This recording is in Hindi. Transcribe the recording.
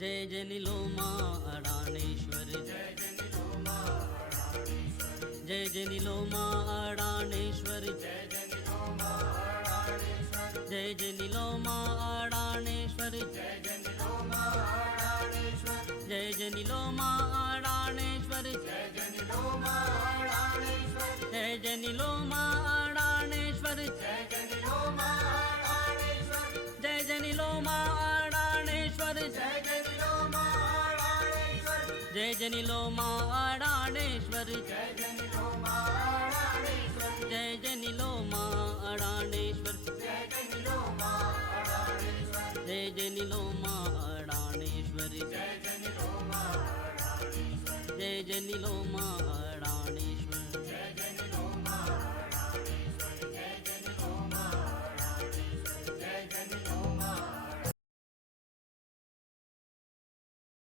जय जय नीलोमा अडाणेश्वर, जय जय नीलोमा अडाणेश्वर, जय जय नीलोमा अडाणेश्वर, जय जय नीलोमा अडाणेश्वर, जय जय नीलोमा अडाणेश्वर, जय जय नीलोमा अडाणेश्वर, जय जय नीलोमा अडाणेश्वर, जय जय नीलोमा अडाणेश्वर, जय जय नीलोमा अडाणेश्वर, जय जय नीलोमा अडाणेश्वर, जय जय नीलोमा अडाणेश्वर, जय जय नीलोमा अडाणेश्वर, जय जय नीलोमा अडाणेश्वर, जय जय नीलोमा अडाणेश्वर, जय जय नीलोमा अडाणेश्वर, जय जय नीलोमा अडाणेश्वर, जय जय नीलोमा अडाणेश्वर, जय जय नीलोमा अडाणेश्वर, जय जय नीलोमा अडाणेश्वर.